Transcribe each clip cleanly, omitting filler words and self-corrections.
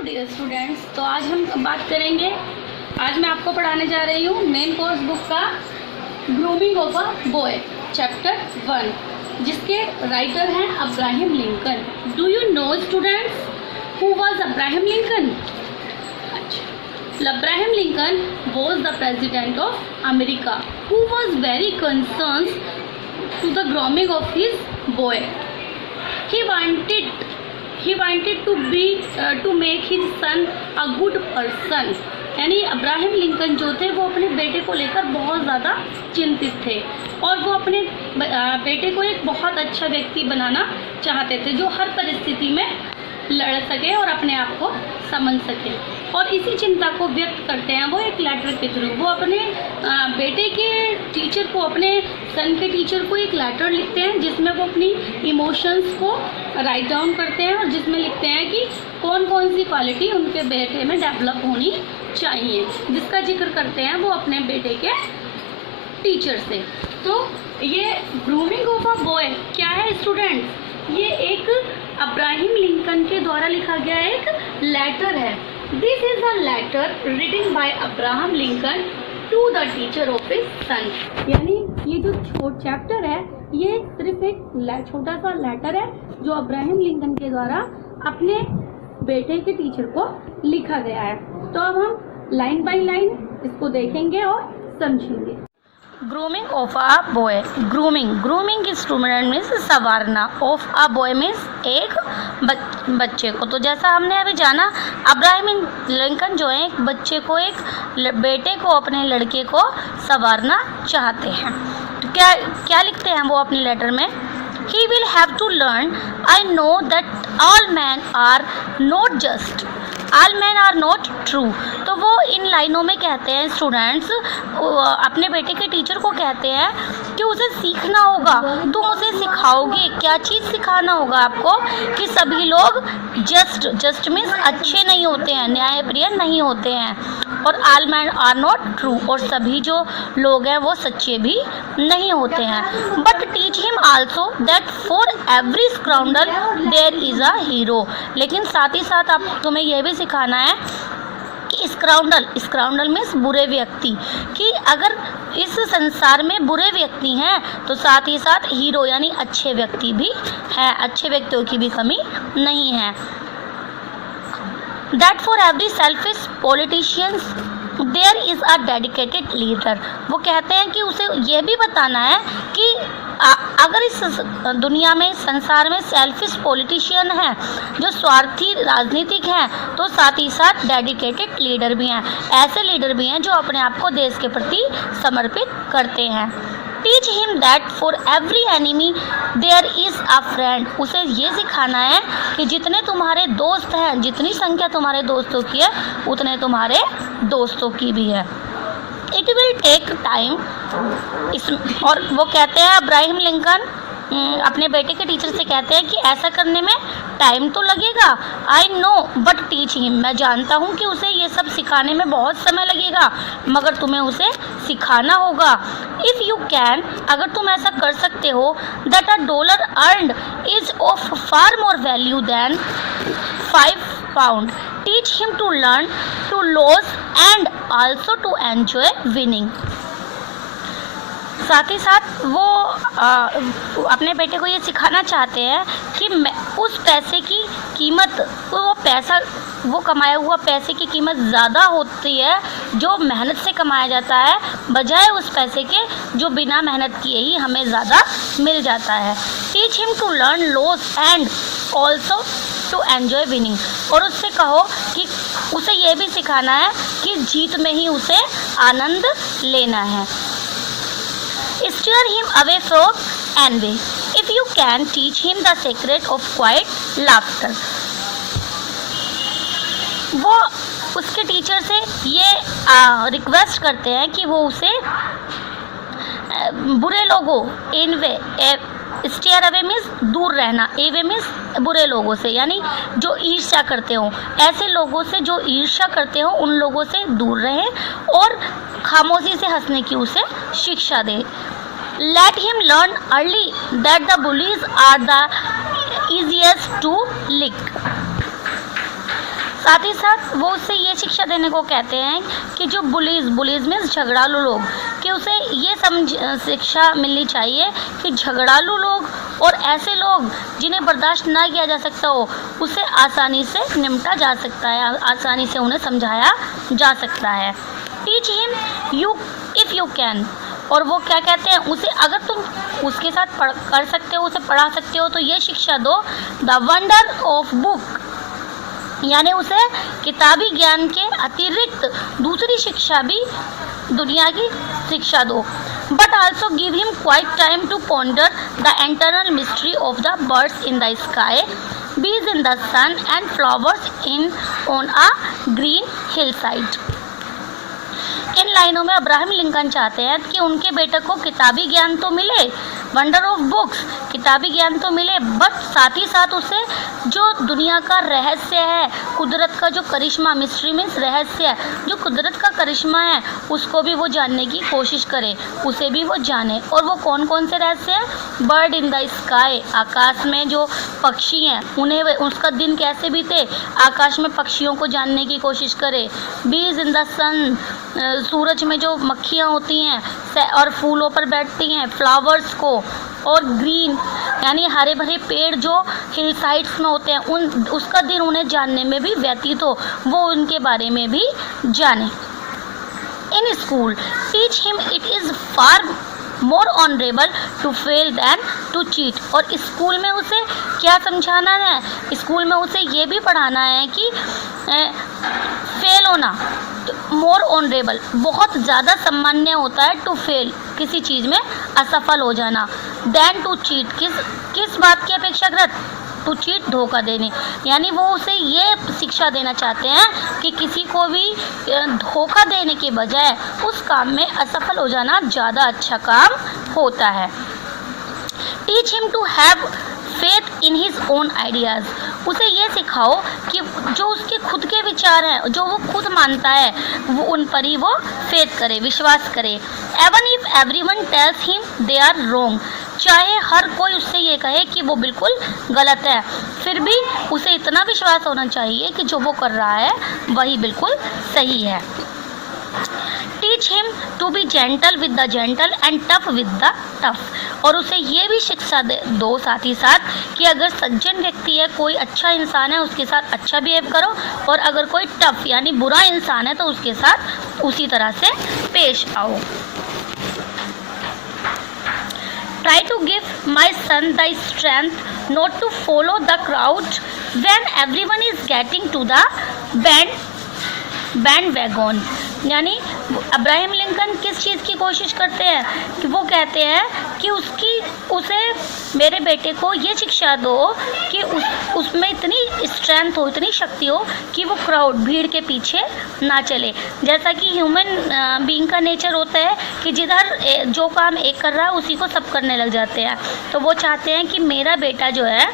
Hello dear students, तो आज हम बात करेंगे। आज मैं आपको पढ़ाने जा रही हूँ मेन कोर्स बुक का grooming of a boy chapter 1, जिसके राइटर हैं Abraham Lincoln. Do you know students who was Abraham Lincoln? Abraham Lincoln was the president of America who was very concerned to the grooming of his boy. He wanted to make his son a good person. यानी Abraham Lincoln जो थे वो अपने बेटे को लेकर बहुत ज़्यादा चिंतित थे और वो अपने बेटे को एक बहुत अच्छा व्यक्ति बनाना चाहते थे जो हर परिस्थिति में लड़ सके और अपने आप को समझ सके। और इसी चिंता को व्यक्त करते हैं वो एक लेटर के थ्रू। वो अपने बेटे के टीचर को, अपने सन के टीचर को एक लेटर लिखते हैं जिसमें वो अपनी इमोशंस को राइट डाउन करते हैं और जिसमें लिखते हैं कि कौन कौन सी क्वालिटी उनके बेटे में डेवलप होनी चाहिए, जिसका जिक्र करते हैं वो अपने बेटे के टीचर से। तो ये ग्रूमिंग ऑफ अ बॉय क्या है स्टूडेंट्स? ये एक अब्राहम लिंकन के द्वारा लिखा गया एक लेटर है। This is a letter written by Abraham Lincoln to the teacher of his son. यानी ये जो चैप्टर है ये सिर्फ एक छोटा सा लेटर है जो अब्राहम लिंकन के द्वारा अपने बेटे के टीचर को लिखा गया है। तो अब हम लाइन बाय लाइन इसको देखेंगे और समझेंगे। Grooming of a boy. Grooming की स्टूडेंट मीन्स संवारना, ऑफ अ बॉय मीन्स एक बच्चे को। तो जैसा हमने अभी जाना, अब्राहम लिंकन जो है एक बच्चे को, एक बेटे को, अपने लड़के को संवारना चाहते हैं। तो क्या लिखते हैं वो अपने लेटर में? He will have to learn. I know that all men are not just. All men are not true. तो वो इन लाइनों में कहते हैं स्टूडेंट्स, अपने बेटे के टीचर को कहते हैं कि उसे सीखना होगा। तुम उसे सिखाओगे, क्या चीज़ सिखाना होगा आपको? कि सभी लोग जस्ट मीन्स अच्छे नहीं होते हैं, न्यायप्रिय नहीं होते हैं, और all man are not true, और सभी जो लोग हैं वो सच्चे भी नहीं होते हैं। But teach him also that for every scoundrel there is a hero. लेकिन साथ ही साथ आप तुम्हें यह भी सिखाना है कि स्काउंडल मीन्स बुरे व्यक्ति, कि अगर इस संसार में बुरे व्यक्ति हैं तो साथ ही साथ हीरो यानी अच्छे व्यक्ति भी हैं, अच्छे व्यक्तियों की भी कमी नहीं है। That for every selfish politicians there is a dedicated leader। वो कहते हैं कि उसे ये भी बताना है कि अगर इस दुनिया में, संसार में सेल्फिश पॉलिटिशियन हैं, जो स्वार्थी राजनीतिक हैं, तो साथ ही साथ डेडिकेटेड लीडर भी हैं, ऐसे लीडर भी हैं जो अपने आप को देश के प्रति समर्पित करते हैं। Teach him that for every enemy there is a friend. उसे ये सिखाना है कि जितने तुम्हारे दोस्त हैं, जितनी संख्या तुम्हारे दोस्तों की है उतने तुम्हारे दोस्तों की भी है। It will take time. और वो कहते हैं अब्राहम लिंकन अपने बेटे के टीचर से कहते हैं कि ऐसा करने में टाइम तो लगेगा। I know but teach him. मैं जानता हूँ कि उसे ये सब सिखाने में बहुत समय लगेगा, मगर तुम्हें उसे सिखाना होगा। इफ़ यू कैन, अगर तुम ऐसा कर सकते हो, that $1 earned is of far more value than 5 pound। Teach him to learn to loss and also to enjoy winning. साथ ही साथ वो अपने बेटे को ये सिखाना चाहते हैं कि उस पैसे की कीमत, वो कमाया हुआ पैसे की कीमत ज़्यादा होती है जो मेहनत से कमाया जाता है, बजाय उस पैसे के जो बिना मेहनत किए ही हमें ज़्यादा मिल जाता है। Teach him to learn loss and also to enjoy winning. और उससे कहो कि उसे ये भी सिखाना है कि जीत में ही उसे आनंद लेना है। Steer him away from envy. If you can, teach him the secret of quiet laughter। वो उसके टीचर से ये रिक्वेस्ट करते हैं कि वो उसे बुरे लोगों, स्टेयर अवे मीन्स दूर रहना, एवे मीन्स बुरे लोगों से, यानी जो ईर्ष्या करते हो, ऐसे लोगों से जो ईर्ष्या करते हो उन लोगों से दूर रहें और खामोशी से हंसने की उसे शिक्षा दे। Let him learn early that the bullies are the easiest to lick। साथ ही साथ वो उससे ये शिक्षा देने को कहते हैं कि जो बुलीज मीन्स झगड़ालू लोग, कि उसे ये शिक्षा मिलनी चाहिए कि झगड़ालू लोग और ऐसे लोग जिन्हें बर्दाश्त ना किया जा सकता हो, उसे आसानी से निपटा जा सकता है, आसानी से उन्हें समझाया जा सकता है। Teach him you if you can. और वो क्या कहते हैं, उसे अगर तुम उसके साथ कर सकते हो, उसे पढ़ा सकते हो, तो ये शिक्षा दो, द वंडर ऑफ बुक, यानी उसे किताबी ज्ञान के अतिरिक्त दूसरी शिक्षा भी, दुनिया की शिक्षा दो। But also give him quiet time to ponder the internal mystery of the birds in the sky, bees in the sun and flowers on a green hillside। इन लाइनों में अब्राहम लिंकन चाहते हैं कि उनके बेटे को किताबी ज्ञान तो मिले, वंडर ऑफ बुक्स, किताबी ज्ञान तो मिले, बट साथ ही साथ उसे जो दुनिया का रहस्य है, कुदरत का जो करिश्मा, मिस्ट्री मीन्स रहस्य है, जो कुदरत का करिश्मा है, उसको भी वो जानने की कोशिश करे, उसे भी वो जाने। और वो कौन कौन से रहस्य हैं? बर्ड इन द स्काई, आकाश में जो पक्षी हैं उन्हें, उसका दिन कैसे बीते, आकाश में पक्षियों को जानने की कोशिश करे। बीज इन द सन, सूरज में जो मक्खियाँ होती हैं और फूलों पर बैठती हैं, फ्लावर्स को, और ग्रीन यानी हरे भरे पेड़ जो हिल साइड्स में होते हैं, उसका दिन उन्हें जानने में भी व्यतीत हो, वो उनके बारे में भी जाने। In school teach him it is far more honourable to fail than to cheat. और स्कूल में उसे क्या समझाना है? स्कूल में उसे ये भी पढ़ाना है कि फेल होना मोर ऑनरेबल, बहुत ज़्यादा सम्मान्य होता है, टू फेल, किसी चीज़ में असफल हो जाना, दैन टू चीट, किस बात की अपेक्षाकृत? टू चीट, धोखा देने। यानी वो उसे ये शिक्षा देना चाहते हैं कि किसी को भी धोखा देने के बजाय उस काम में असफल हो जाना ज़्यादा अच्छा काम होता है। Teach him to have faith in his own ideas. उसे ये सिखाओ कि जो उसके खुद के विचार हैं, जो वो खुद मानता है, वो उन पर ही वो फेथ करे, विश्वास करे। Even if everyone tells him they are wrong, चाहे हर कोई उससे ये कहे कि वो बिल्कुल गलत है, फिर भी उसे इतना विश्वास होना चाहिए कि जो वो कर रहा है वही बिल्कुल सही है। Teach him to be gentle with the gentle and tough with the tough. और उसे ये भी शिक्षा दो साथ ही साथ कि अगर सज्जन व्यक्ति है, कोई अच्छा इंसान है, उसके साथ अच्छा बिहेव करो, और अगर कोई टफ यानी बुरा इंसान है तो उसके साथ उसी तरह से पेश आओ। Try to give my son the strength not to follow the crowd when everyone is getting to the bandwagon। यानी अब्राहम लिंकन किस चीज़ की कोशिश करते हैं कि वो कहते हैं कि उसे मेरे बेटे को ये शिक्षा दो कि उसमें इतनी स्ट्रेंथ हो, इतनी शक्ति हो कि वो क्राउड, भीड़ के पीछे ना चले। जैसा कि ह्यूमन बीइंग का नेचर होता है कि जिधर जो काम एक कर रहा है उसी को सब करने लग जाते हैं। तो वो चाहते हैं कि मेरा बेटा जो है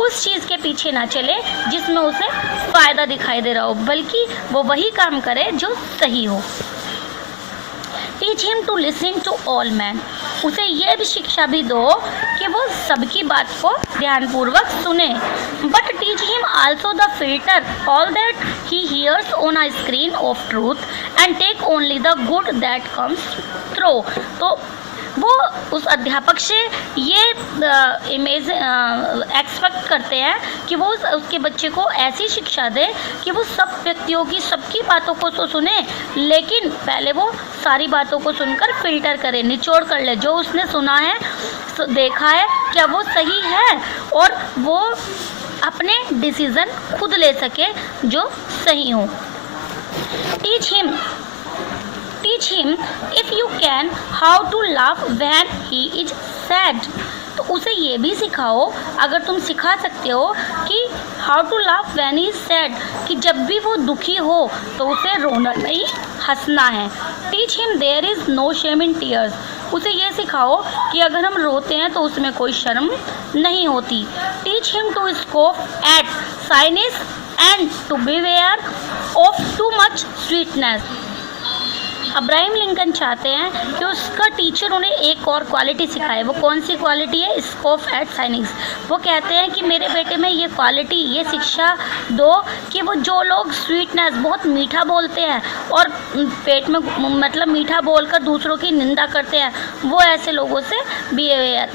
उस चीज़ के पीछे ना चले जिसमें उसे फ़ायदा दिखाई दे रहा हो, बल्कि वो वही काम करे जो सही हो। Teach him to listen to all man. उसे ये भी शिक्षा भी दो कि वो सबकी बात को ध्यानपूर्वक सुने। But teach him also the filter all that he hears on a screen of truth and take only the good that comes through. तो वो उस अध्यापक से ये इमेज एक्सपेक्ट करते हैं कि वो उसके बच्चे को ऐसी शिक्षा दे कि वो सब व्यक्तियों की, सबकी बातों को तो सुने, लेकिन पहले वो सारी बातों को सुनकर फिल्टर करे, निचोड़ कर ले, जो उसने सुना है, देखा है, क्या वो सही है, और वो अपने डिसीज़न खुद ले सके जो सही हो। Teach him if you can how to laugh when he is sad। तो उसे ये भी सिखाओ, अगर तुम सिखा सकते हो कि how to laugh when he is sad, कि जब भी वो दुखी हो तो उसे रोना नहीं, हंसना है। Teach him there is no shame in tears। उसे ये सिखाओ कि अगर हम रोते हैं तो उसमें कोई शर्म नहीं होती। Teach him to scoff at shyness and to beware of too much sweetness। Abraham Lincoln चाहते हैं कि उसका टीचर उन्हें एक और क्वालिटी सिखाए। वो कौन सी क्वालिटी है? Scope at signings. वो कहते हैं कि मेरे बेटे में ये क्वालिटी, ये शिक्षा दो कि वो जो लोग स्वीटनेस, बहुत मीठा बोलते हैं और पेट में मतलब मीठा बोलकर दूसरों की निंदा करते हैं, वो ऐसे लोगों से भी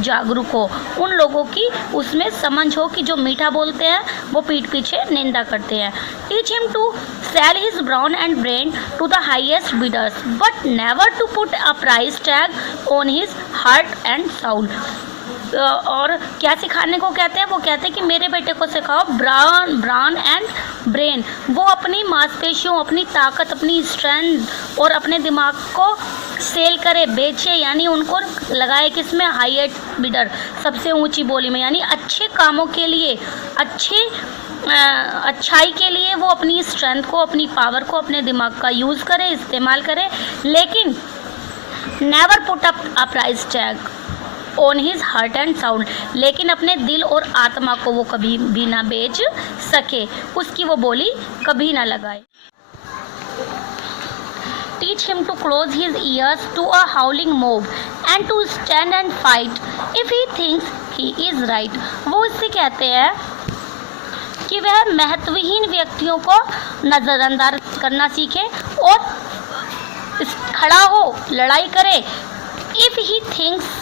जागरूक हो। उन लोगों की उसमें समझ हो कि जो मीठा बोलते हैं वो पीठ पीछे निंदा करते हैं। Teach him to sell his brawn and brain to the highest bidders, but never to put a price tag on his heart and soul. और क्या सिखाने को कहते हैं? वो कहते हैं कि मेरे बेटे को सिखाओ ब्राउन एंड ब्रेन। वो अपनी मांसपेशियों, अपनी ताकत, अपनी स्ट्रेंथ और अपने दिमाग को सेल करे, बेचे, यानी उनको लगाए किस में? हाईएस्ट बिडर, सबसे ऊंची बोली में, यानी अच्छे कामों के लिए, अच्छाई के लिए वो अपनी स्ट्रेंथ को, अपनी पावर को, अपने दिमाग का यूज़ करे, इस्तेमाल करे, लेकिन never put up a price tag on his heart and sound, लेकिन अपने दिल और आत्मा को वो कभी भी ना बेच सके, उसकी वो बोली कभी ना लगाए। Teach him to close his ears to a howling mob and to stand and fight if he thinks he is right. वो इससे कहते हैं कि वह महत्वहीन व्यक्तियों को नज़रअंदाज करना सीखे और खड़ा हो, लड़ाई करे। If he thinks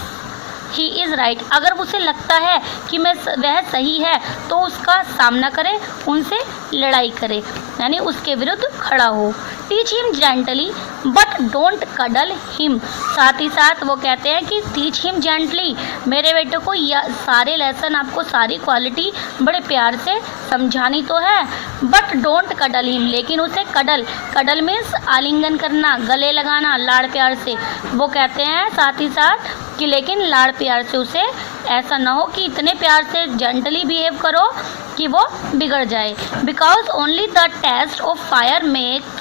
he is right, अगर उसे लगता है कि वह सही है तो उसका सामना करे, उनसे लड़ाई करे, यानी उसके विरुद्ध खड़ा हो। Teach him gently but don't cuddle him, साथ ही साथ वो कहते हैं कि टीच हिम जेंटली, मेरे बेटे को सारे लेसन, आपको सारी क्वालिटी बड़े प्यार से समझानी तो है, बट डोंट कडल हिम, लेकिन उसे कडल मीन्स आलिंगन करना, गले लगाना, लाड़ प्यार से। वो कहते हैं साथ ही साथ कि लेकिन लाड़ प्यार से उसे ऐसा ना हो कि इतने प्यार से जेंटली बिहेव करो कि वो बिगड़ जाए। Because only the test of fire makes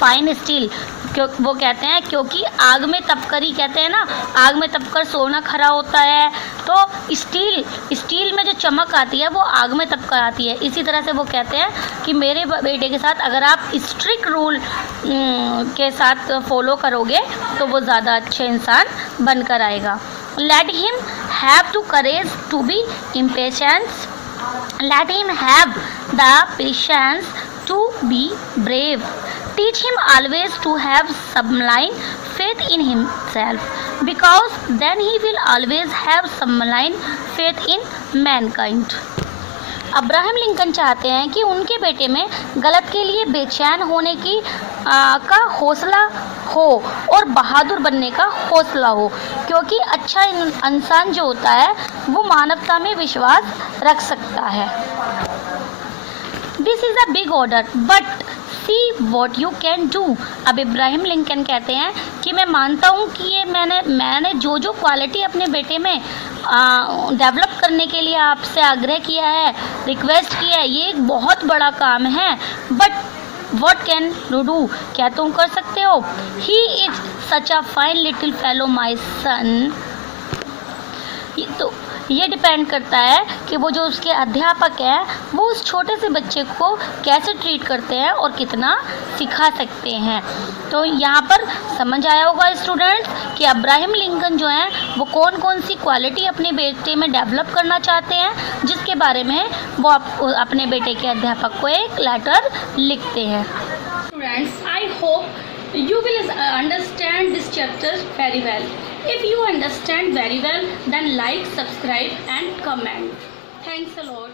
fine steel, वो कहते हैं क्योंकि आग में तपकरी, कहते हैं ना, आग में तपकर सोना खरा होता है, तो स्टील में जो चमक आती है वो आग में तपकर आती है। इसी तरह से वो कहते हैं कि मेरे बेटे के साथ अगर आप स्ट्रिक्ट रूल के साथ फॉलो करोगे तो वो ज़्यादा अच्छे इंसान बनकर आएगा। Let him have to courage to be impatience, let him have the patience to be brave, teach him always to have sublime faith in himself, because then he will always have sublime faith in mankind. Abraham Lincoln चाहते हैं कि उनके बेटे में गलत के लिए बेचैन होने की का हौसला हो और बहादुर बनने का हौसला हो, क्योंकि अच्छा इंसान जो होता है वो मानवता में विश्वास रख सकता है। This is a big order but see what you can do. अब इब्राहिम लिंकन कहते हैं कि मैं मानता हूँ कि ये मैंने जो क्वालिटी अपने बेटे में डेवलप करने के लिए आपसे आग्रह किया है, रिक्वेस्ट किया है, ये एक बहुत बड़ा काम है, but what can you do, क्या तुम कर सकते हो? He is such a fine little fellow my son. तो ये डिपेंड करता है कि वो जो उसके अध्यापक हैं वो उस छोटे से बच्चे को कैसे ट्रीट करते हैं और कितना सिखा सकते हैं। तो यहाँ पर समझ आया होगा स्टूडेंट्स कि अब्राहम लिंकन जो हैं वो कौन कौन सी क्वालिटी अपने बेटे में डेवलप करना चाहते हैं, जिसके बारे में वो अपने बेटे के अध्यापक को एक लेटर लिखते हैं। Students, I hope you will understand this chapter very well. If you understand very well, then like, subscribe and comment. Thanks a lot.